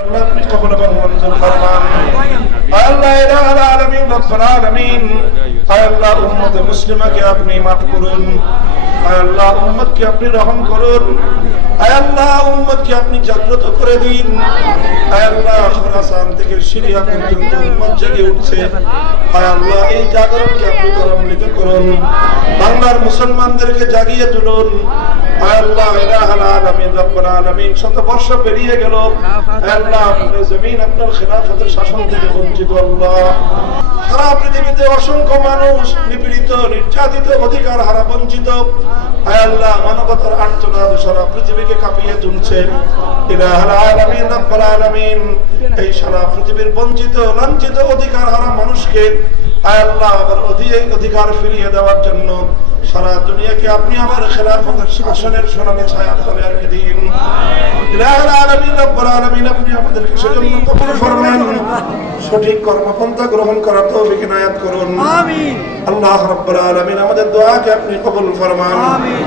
আল্লাহ আপনি কবুল এবং মঞ্জুর ফরমান। আল্লাহ ইলাহুল আলামিন রব্বুল আলামিন, আল্লাহ উম্মতে মুসলিমাকে আপনি মাফ করুন। আল্লাহ উম্মতকে আপনি রহম করুন। আল্লাহ উম্মতকে আপনি জাগ্রত করে দিন। আল্লাহ খোরাসান থেকে সিরিয়া পর্যন্ত উম্মত জেগে উঠছে। আল্লাহ এই জাগরণকে আপনি ত্বরান্বিত করুন। বাংলার মুসলমানদেরকে জাগিয়ে তুলুন। আল্লাহ ইলাহুল আলামিন রব্বুল আলামিন, শত বর্ষ পেরিয়ে গেল আল্লাহ আপনার জমিন আপনার খেলাফতের শাসন থেকে বঞ্চিত। আল্লাহ সারা পৃথিবীতে অসংখ্য মানুষ নিপীড়িত, নির্যাতিত, অধিকার হারা, বঞ্চিত। আল্লাহ মানবতার আর্তনাদ সারা পৃথিবীকে কাঁপিয়ে তুলছে। ইলাহুল আলামিন রব্বুল আলামিন, এই সারা পৃথিবীর বঞ্চিত, লাঞ্ছিত, অধিকার হারা মানুষকে আল্লাহ আবার অধিকার ফিরিয়ে দেওয়ার জন্য সারা দুনিয়াকে আপনি আমার খেলাফতের শাসনের সোনালী ছায়া তলে রেখে দিন। ইলাহুল আলামিন রব্বুল আলামিন, আপনি আমাদেরকে সেজন্য কবুল ফরমান। সঠিক কর্মপন্থা গ্রহণ করার তৌফিক ইনায়াত করুন। আমিন। আল্লাহ রাব্বুল আলামিন, আমাদের দোয়াকে আপনি কবুল ফরমান। আমিন।